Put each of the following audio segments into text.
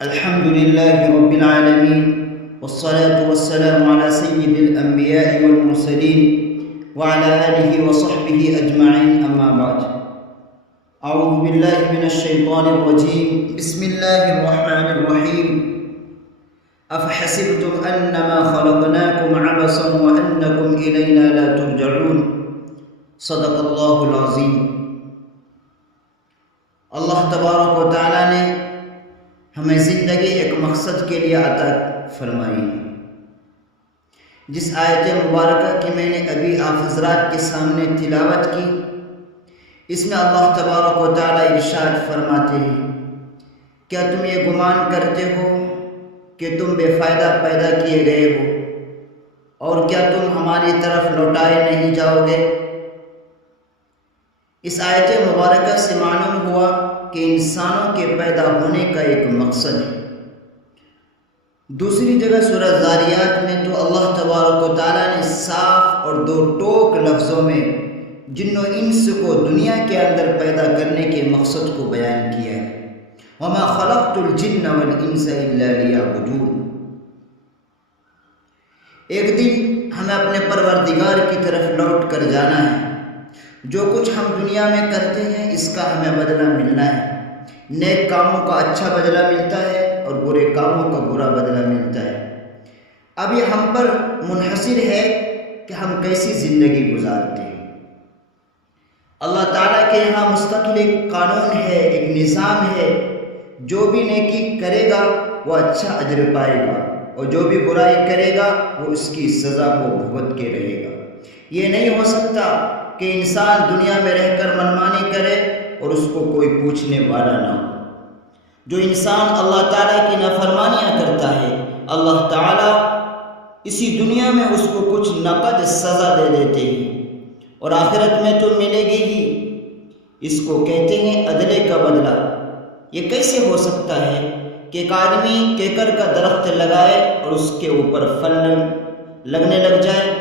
الحمد لله رب العالمين، والصلاة والسلام على سيد الأنبياء والمرسلين وعلى آله وصحبه أجمعين، أما بعد. أعوذ بالله من الشيطان الرجيم. بسم الله الرحمن الرحيم. أفحسبتم أنما خلقناكم عبثا وأنكم إلينا لا ترجعون. صدق الله العظيم. اللہ تبارک و تعالیٰ نے ہمیں زندگی ایک مقصد کے لیے عطا فرمائی ہے. جس آیت مبارکہ کی میں نے ابھی آپ حضرات کے سامنے تلاوت کی، اس میں اللہ تبارک و تعالیٰ ارشاد فرماتے ہیں، کیا تم یہ گمان کرتے ہو کہ تم بے فائدہ پیدا کیے گئے ہو اور کیا تم ہماری طرف لوٹائے نہیں جاؤ گے؟ اس آیت مبارکہ سے معلوم ہوا کہ انسانوں کے پیدا ہونے کا ایک مقصد ہے. دوسری جگہ سورہ ذاریات میں تو اللہ تبارک و تعالیٰ نے صاف اور دو ٹوک لفظوں میں جن و انس کو دنیا کے اندر پیدا کرنے کے مقصد کو بیان کیا ہے. وَمَا خَلَقْتُ الْجِنَّ وَالْإِنسَ إِلَّا لِيَعْبُدُونِ. ایک دن ہمیں اپنے پروردگار کی طرف لوٹ کر جانا ہے. جو کچھ ہم دنیا میں کرتے ہیں اس کا ہمیں بدلہ ملنا ہے. نیک کاموں کا اچھا بدلہ ملتا ہے اور برے کاموں کا برا بدلہ ملتا ہے. اب یہ ہم پر منحصر ہے کہ ہم کیسی زندگی گزارتے ہیں. اللہ تعالیٰ کے یہاں مستقل ایک قانون ہے، ایک نظام ہے. جو بھی نیکی کرے گا وہ اچھا اجر پائے گا اور جو بھی برائی کرے گا وہ اس کی سزا کو بھگت کے رہے گا. یہ نہیں ہو سکتا کہ انسان دنیا میں رہ کر منمانی کرے اور اس کو کوئی پوچھنے والا نہ ہو. جو انسان اللہ تعالیٰ کی نافرمانیاں کرتا ہے، اللہ تعالیٰ اسی دنیا میں اس کو کچھ نقد سزا دے دیتے ہیں اور آخرت میں تو ملے گی ہی. اس کو کہتے ہیں عدلے کا بدلہ. یہ کیسے ہو سکتا ہے کہ ایک آدمی کیکر کا درخت لگائے اور اس کے اوپر پھل لگنے لگ جائے؟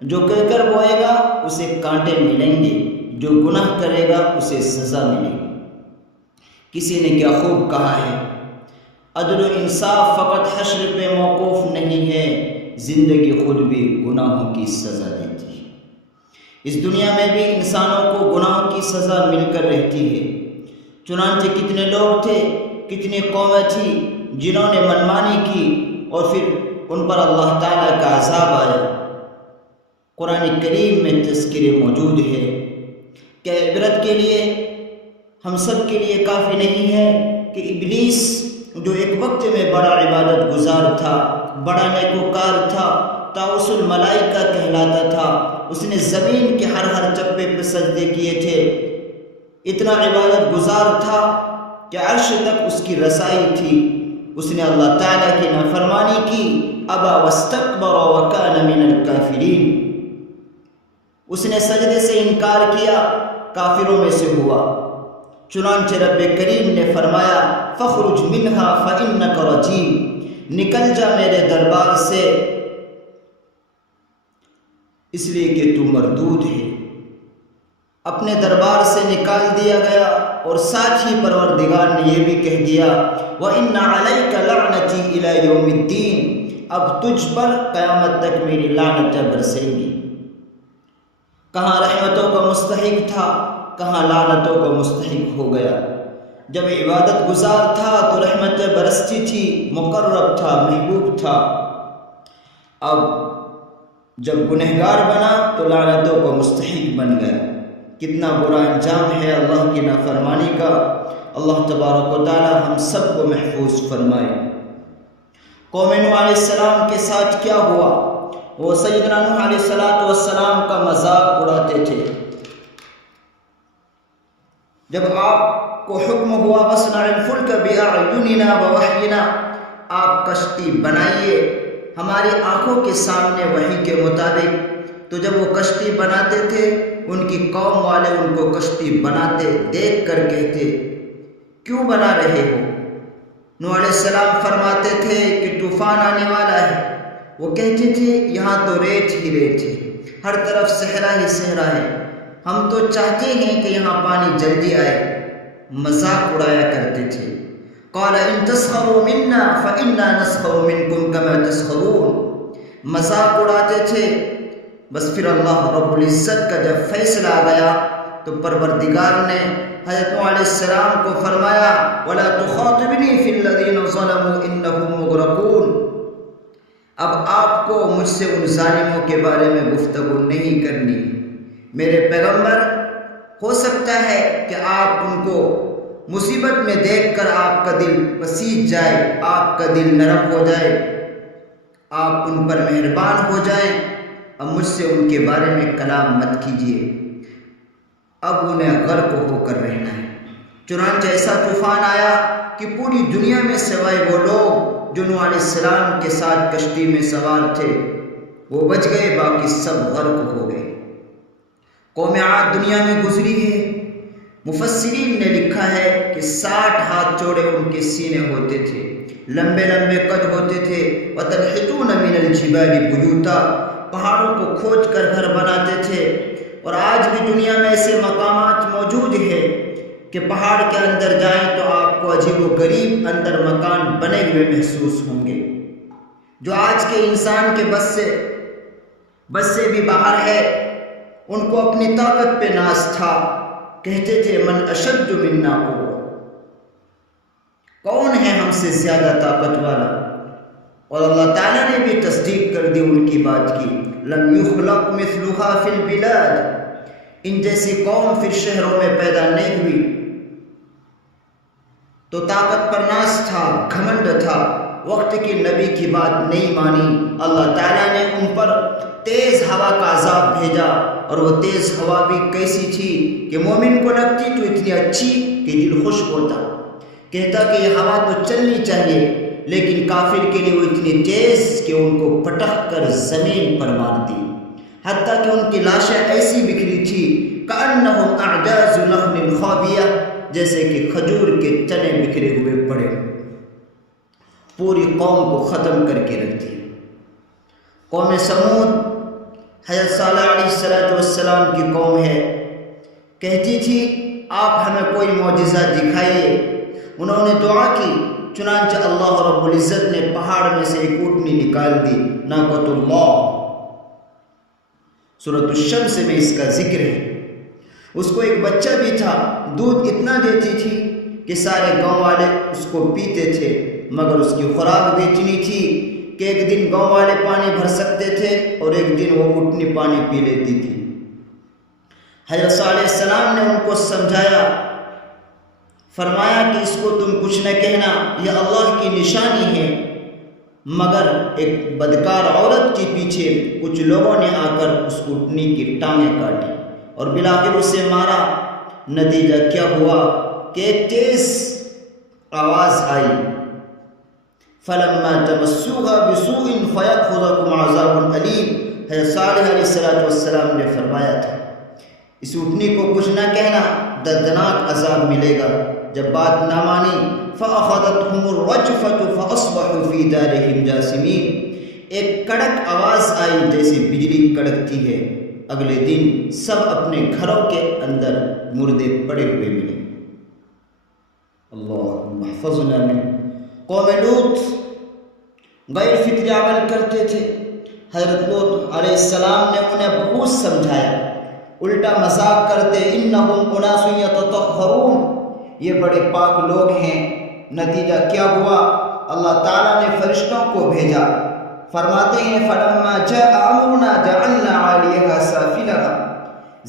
جو کیکر بوئے گا اسے کانٹے ملیں گے، جو گناہ کرے گا اسے سزا ملے گی. کسی نے کیا خوب کہا ہے، عدل و انصاف فقط حشر پہ موقوف نہیں ہے، زندگی خود بھی گناہوں کی سزا دیتی ہے. اس دنیا میں بھی انسانوں کو گناہوں کی سزا مل کر رہتی ہے. چنانچہ کتنے لوگ تھے، کتنی قومیں تھی جنہوں نے منمانی کی اور پھر ان پر اللہ تعالیٰ کا عذاب آیا. قرآن کریم میں تذکرے موجود ہے. کیا عبرت کے لیے ہم سب کے لیے کافی نہیں ہے کہ ابلیس جو ایک وقت میں بڑا عبادت گزار تھا، بڑا نیکوکار تھا، طاؤس الملائکہ کہلاتا تھا، اس نے زمین کے ہر چپے پہ سجدے کیے تھے، اتنا عبادت گزار تھا کہ عرش تک اس کی رسائی تھی، اس نے اللہ تعالیٰ کی نافرمانی کی. ابا واستکبر وکان من الکافرین. اس نے سجدے سے انکار کیا، کافروں میں سے ہوا. چنانچہ رب کریم نے فرمایا فخرج منہا فإنک رجیم. نکل جا میرے دربار سے اس لیے کہ تو مردود ہے. اپنے دربار سے نکال دیا گیا اور ساتھ ہی پروردگار نے یہ بھی کہہ دیا وَإِنَّ عَلَيْكَ لَعْنَتِي إِلَى يَوْمِ الدِّينِ. اب تجھ پر قیامت تک میری لعنتیں برسیں گی. کہاں رحمتوں کا مستحق تھا، کہاں لعنتوں کا مستحق ہو گیا. جب عبادت گزار تھا تو رحمتیں برستی تھی، مقرب تھا، محبوب تھا. اب جب گنہگار بنا تو لعنتوں کا مستحق بن گیا. کتنا برا انجام ہے اللہ کی نافرمانی کا. اللہ تبارک و تعالی ہم سب کو محفوظ فرمائے. قوم نوح علیہ السلام کے ساتھ کیا ہوا؟ وہ سیدنا نوح علیہ السلام کا مذاق اڑاتے تھے. جب آپ کو حکم ہوا وَاصْنَعِ الْفُلْكَ بِأَعْيُنِنَا وَوَحْيِنَا، آپ کشتی بنائیے ہماری آنکھوں کے سامنے وحی کے مطابق، تو جب وہ کشتی بناتے تھے ان کی قوم والے ان کو کشتی بناتے دیکھ کر کہتے کیوں بنا رہے ہو؟ نوح علیہ السلام فرماتے تھے کہ طوفان آنے والا ہے. وہ کہتے تھے یہاں تو ریت ہی ریت ہے، ہر طرف صحرا ہی صحرا ہے، ہم تو چاہتے ہیں کہ یہاں پانی جلدی آئے. مذاق اڑایا کرتے تھے. قال ان تسخروا منا فإنا نسخر منكم كما تسخرون، مذاق اڑاتے تھے. بس پھر اللہ رب العزت کا جب فیصلہ آ گیا تو پروردگار نے حضرت نوح علیہ السلام کو فرمایا وَلَا تُخَاطِبْنِي فِي الَّذِينَ ظَلَمُوا إِنَّهُمْ مُغْرَقُونَ، اب آپ کو مجھ سے ان ظالموں کے بارے میں گفتگو نہیں کرنی. میرے پیغمبر، ہو سکتا ہے کہ آپ ان کو مصیبت میں دیکھ کر آپ کا دل پسیج جائے، آپ کا دل نرم ہو جائے، آپ ان پر مہربان ہو جائیں. اب مجھ سے ان کے بارے میں کلام مت کیجیے، اب انہیں غرق ہو کر رہنا ہے. چنانچہ ایسا طوفان آیا کہ پوری دنیا میں سوائے وہ لوگ جو نوح علیہ السلام کے ساتھ کشتی میں سوار تھے وہ بچ گئے، باقی سب غرق ہو گئے. قوم عاد دنیا میں گزری ہے. مفسرین نے لکھا ہے کہ 60 ہاتھ چوڑے ان کے سینے ہوتے تھے، لمبے لمبے قد ہوتے تھے. وَتَنْحِتُونَ مِنَ الْجِبَالِ بُيُوتًا، پہاڑوں کو کھود کر گھر بناتے تھے. اور آج بھی دنیا میں ایسے مقامات موجود ہیں کہ پہاڑ کے اندر جائیں تو آپ کو عجیب و غریب اندر مکان بنے ہوئے محسوس ہوں گے، جو آج کے انسان کے بس سے بھی باہر ہے. ان کو اپنی طاقت پہ ناز تھا، کہتے تھے من اشد منا قوة، کون ہے ہم سے زیادہ طاقت والا. اور اللہ تعالیٰ نے بھی تصدیق کر دی ان کی بات کی، لم یخلق مثلها فی البلاد، ان جیسی قوم پھر شہروں میں پیدا نہیں ہوئی. تو طاقت پر ناز تھا، گھمنڈ تھا، وقت کی نبی کی بات نہیں مانی. اللہ تعالیٰ نے ان پر تیز ہوا کا عذاب بھیجا، اور وہ تیز ہوا بھی کیسی تھی کہ مومن کو لگتی تو اتنی اچھی کہ دل خوش ہوتا، کہتا کہ یہ ہوا تو چلنی چاہیے، لیکن کافر کے لیے وہ اتنی تیز کہ ان کو پٹخ کر زمین پر مار دی. حتیٰ کہ ان کی لاشیں ایسی بکھری تھی کأنہم اعجاز نخل خاویہ، جیسے کہ کھجور کے تنے بکھرے ہوئے پڑے. پوری قوم کو ختم کر کے رکھ دیا. قوم سمود حضرت صالح علیہ السلام کی قوم ہے، کہتی تھی آپ ہمیں کوئی معجزہ دکھائیے. انہوں نے دعا کی، چنانچہ اللہ رب العزت نے پہاڑ میں سے ایک اونٹنی نکال دی، ناقۃ اللہ. سورۃ الشمس میں اس کا ذکر ہے. اس کو ایک بچہ بھی تھا، دودھ اتنا دیتی تھی کہ سارے گاؤں والے اس کو پیتے تھے، مگر اس کی خوراک بھی اتنی تھی کہ ایک دن گاؤں والے پانی بھر سکتے تھے اور ایک دن وہ اونٹنی پانی پی لیتی تھی. حضرت صالح علیہ السلام نے ان کو سمجھایا، فرمایا کہ اس کو تم کچھ نہ کہنا، یہ اللہ کی نشانی ہے. مگر ایک بدکار عورت کے پیچھے کچھ لوگوں نے آ کر اس اونٹنی کی ٹانگیں کاٹی اور بالآخر اسے مارا. نتیجہ کیا ہوا کہ ایک تیز آواز آئی، فَلَمَّا تَمَسُّوهَا بِسُوءٍ فَيَأْخُذَكُمْ عَذَابٌ أَلِيمٌ. حضرت صالح علیہ السلام نے فرمایا تھا اس اونٹنی کو کچھ نہ کہنا، دردناک عذاب ملے گا. جب بات نہ مانی فَأَخَذَتْهُمُ الرَّجْفَةُ فَأَصْبَحُوا فِي دَارِهِمْ جَاثِمِينَ. ایک کڑک آواز آئی جیسے بجلی کڑکتی ہے. اگلے دن سب اپنے گھروں کے اندر مردے پڑے ہوئے ملے. اللہم احفظنا من. قوم لوط غیر فطری عمل کرتے تھے. حضرت لوط علیہ السلام نے انہیں بہت سمجھایا، الٹا مذاق کرتے، انہم اناس یتطہرون، یہ بڑے پاک لوگ ہیں. نتیجہ کیا ہوا؟ اللہ تعالیٰ نے فرشتوں کو بھیجا. فرماتے ہیں فلما جاء امرنا جعلنا عالیہا سافلہا،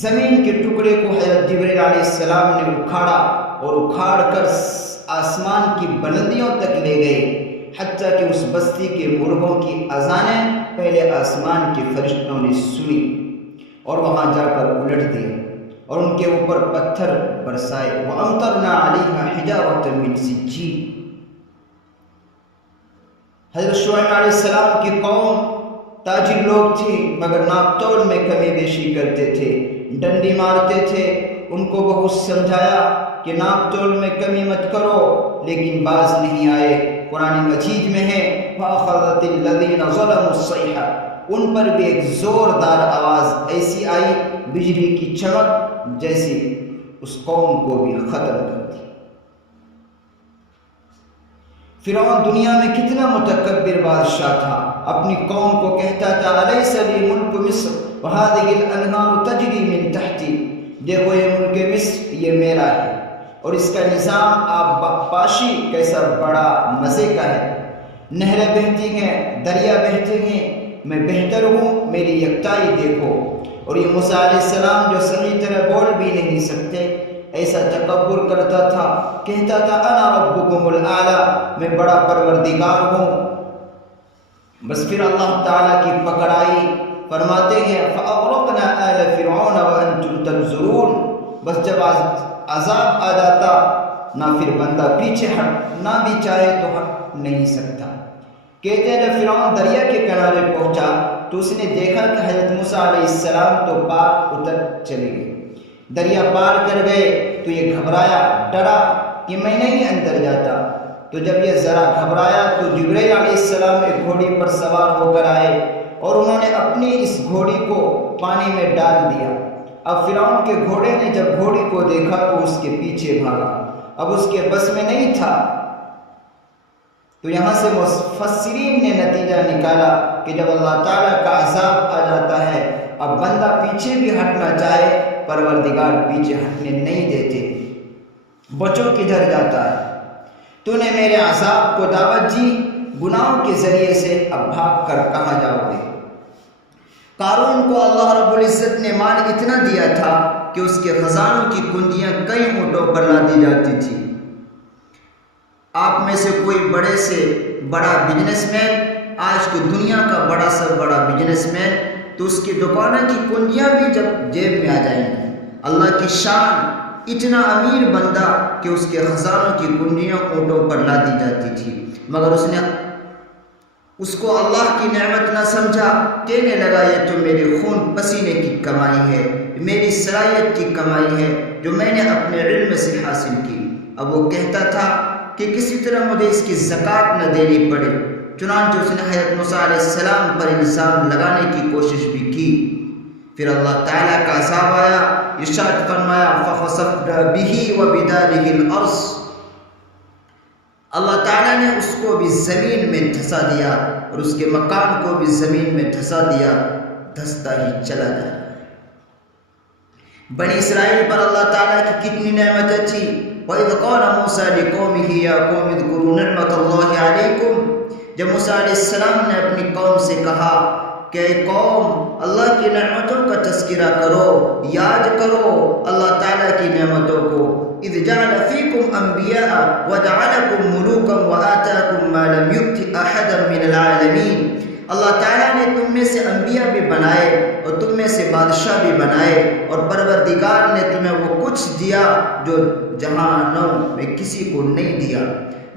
زمین کے ٹکڑے کو حضرت جبرائیل علیہ السلام نے اکھاڑا اور اکھاڑ کر آسمان کی بلندیوں تک لے گئے، حتیٰ کہ اس بستی کے مرغوں کی اذانیں پہلے آسمان کے فرشتوں نے سنی اور وہاں جا کر الٹ دیا اور ان کے اوپر پتھر برسائے. وَأَمْطَرْنَا عَلَيْهَا حِجَارَةً مِّن سِجِّيلٍ. حضرت شعیب علیہ السلام کی قوم تاجر لوگ تھی، مگر ناپ تول میں کمی بیشی کرتے تھے، ڈنڈی مارتے تھے. ان کو بہت سمجھایا کہ ناپ تول میں کمی مت کرو، لیکن باز نہیں آئے. قرآن مجید میں ہے فَأَخَذَتِ الَّذِينَ ظَلَمُوا الصَّيْحَةُ، ان پر بھی ایک زوردار آواز ایسی آئی بجلی کی چمک جیسی اس قوم کو بھی ختم کر دی. فرعون دنیا میں کتنا متکبر بادشاہ تھا، اپنی قوم کو کہتا تھا الیس لی ملک مصر وہذہ الانہار تجری من تحتی، دیکھو یہ ملک مصر یہ میرا ہے اور اس کا نظام آپ پاشی کیسا بڑا مزے کا ہے، نہریں بہتی ہیں، دریا بہتے ہیں، میں بہتر ہوں، میری یکتائی دیکھو۔ اور یہ موسیٰ علیہ السلام جو صحیح طرح بول بھی نہیں سکتے، ایسا تکبر کرتا تھا، کہتا تھا انا ربکم الاعلی، میں بڑا پروردگار ہوں۔ بس پھر اللہ تعالیٰ کی پکڑ آئی، فرماتے ہیں فَأَغْرَقْنَا آلَ فِرْعَوْنَ وَأَنْتُمْ تَنْظُرُونَ، بس جب عذاب آ جاتا نہ پھر بندہ پیچھے ہٹنا بھی چاہے تو ہٹ نہیں سکتا۔ کہتے ہیں جب فرعون دریا کے کنارے پہنچا تو اس نے دیکھا کہ حضرت موسیٰ علیہ السلام تو پار اتر چلے گئے، دریا پار کر گئے، تو یہ گھبرایا، ڈرا کہ میں نہیں اندر جاتا۔ تو جب یہ ذرا گھبرایا تو جبرائیل علیہ السلام ایک گھوڑی پر سوار ہو کر آئے اور انہوں نے اپنی اس گھوڑی کو پانی میں ڈال دیا۔ اب فرعون کے گھوڑے نے جب گھوڑی کو دیکھا تو اس کے پیچھے بھاگا، اب اس کے بس میں نہیں تھا۔ تو یہاں سے مفسرین نے نتیجہ نکالا کہ جب اللہ تعالیٰ کا عذاب آ جاتا ہے، اب بندہ پیچھے بھی ہٹنا چاہے پروردگار پیچھے ہٹنے نہیں دیتے، بچوں کدھر جاتا ہے، تو نے میرے عذاب کو دعوت دی، گناہوں کے ذریعے سے اب بھاگ کر کہاں جاؤ گے۔ قارون کو اللہ رب العزت نے مال اتنا دیا تھا کہ اس کے خزانوں کی کنجیاں کئی اونٹوں پر لادی جاتی تھی۔ آپ میں سے کوئی بڑے سے بڑا بزنس مین، آج کی دنیا کا بڑا سے بڑا بزنس مین، تو اس کی دکانوں کی کنجیاں بھی جب جیب میں آ جائیں گی، اللہ کی شان، اتنا امیر بندہ کہ اس کے خزانوں کی کنجیاں اونٹوں پر لادی جاتی تھی، مگر اس کو اللہ کی نعمت نہ سمجھا، کہنے لگا یہ تو میرے خون پسینے کی کمائی ہے، میری صلاحیت کی کمائی ہے جو میں نے اپنے علم سے حاصل کی۔ اب وہ کہتا تھا کہ کسی طرح مجھے اس کی زکوٰۃ نہ دینی پڑے، چنانچہ اس نے حضرت موسیٰ علیہ السلام پر الزام لگانے کی کوشش بھی کی۔ پھر اللہ تعالیٰ کا عذاب آیا، ارشاد فرمایا فَخَسَفْنَا بِهِ وَبِدَارِهِ الْأَرْضِ، اللہ تعالیٰ نے اس کو بھی زمین میں دھسا دیا اور اس کے مکان کو بھی زمین میں دھسا دیا، دھستا ہی چلا جائے۔ بنی اسرائیل پر اللہ تعالیٰ کی کتنی نعمتیں تھی۔ وَإِذْ قَالَ مُوسَىٰ لِقَوْمِهِ يَا قَوْمِ اذْكُرُوا نِعْمَةَ اللَّهِ عَلَيْكُمْ، جب موسیٰ علیہ السلام نے اپنی قوم سے کہا کہ اے قوم اللہ کی نعمتوں کا تذکرہ کرو، یاد کرو اللہ تعالیٰ کی نعمتوں کو۔ اذ جعل فیکم انبیاء وجعلکم ملوکا وآتاکم ما لم یؤت احدا من العالمین، اللہ تعالیٰ نے تم میں سے انبیاء بھی بنائے اور تم میں سے بادشاہ بھی بنائے، اور پروردگار نے تمہیں وہ کچھ دیا جو جہانوں میں کسی کو نہیں دیا،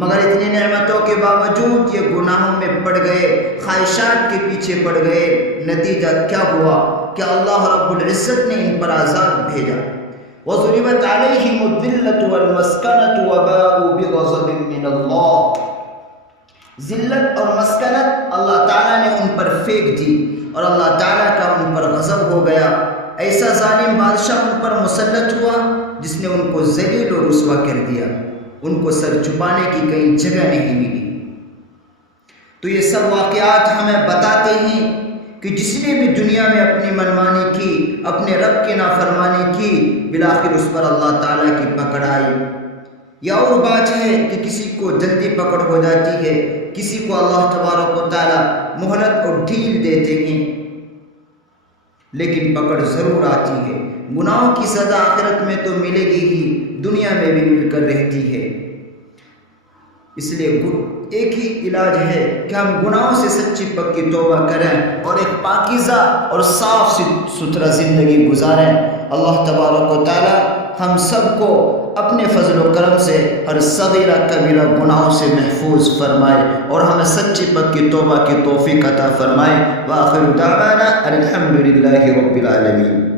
مگر اتنی نعمتوں کے باوجود یہ گناہوں میں پڑ گئے، خواہشات کے پیچھے پڑ گئے۔ نتیجہ کیا ہوا کہ اللہ رب العزت نے ان پر عذاب بھیجا۔ وَضُرِبَتْ عَلَيْهِمُ الذِّلَّةُ وَالْمَسْكَنَةُ وَبَاءُوا بِغَضَبٍ مِّنَ اللَّهِ، ذلت اور مسکنت اللہ تعالیٰ نے ان پر پھینک دی اور اللہ تعالیٰ کا ان پر غضب ہو گیا۔ ایسا ظالم بادشاہ ان پر مسلط ہوا جس نے ان کو ذلیل و رسوا کر دیا، ان کو سر چھپانے کی کہیں جگہ نہیں ملی۔ تو یہ سب واقعات ہمیں بتاتے ہیں کہ جس نے بھی دنیا میں اپنی منمانی کی، اپنے رب کی نافرمانی کی، بالآخر اس پر اللہ تعالیٰ کی پکڑ آئی۔ یا اور بات ہے کہ کسی کو جلدی پکڑ ہو جاتی ہے، کسی کو اللہ تبارک و تعالیٰ مہلت اور ڈھیل دیتے ہیں، لیکن پکڑ ضرور آتی ہے۔ گناہوں کی سزا آخرت میں تو ملے گی ہی، دنیا میں بھی مل کر رہتی ہے۔ اس لیے ایک ہی علاج ہے کہ ہم گناہوں سے سچی پکی توبہ کریں اور ایک پاکیزہ اور صاف ستھرا زندگی گزاریں۔ اللہ تبارک و تعالی ہم سب کو اپنے فضل و کرم سے ہر صغیرہ کبیرہ گناہوں سے محفوظ فرمائے اور ہمیں سچی پکی توبہ کی توفیق عطا فرمائے۔ وآخر دعوانا الحمد للہ رب العالمین۔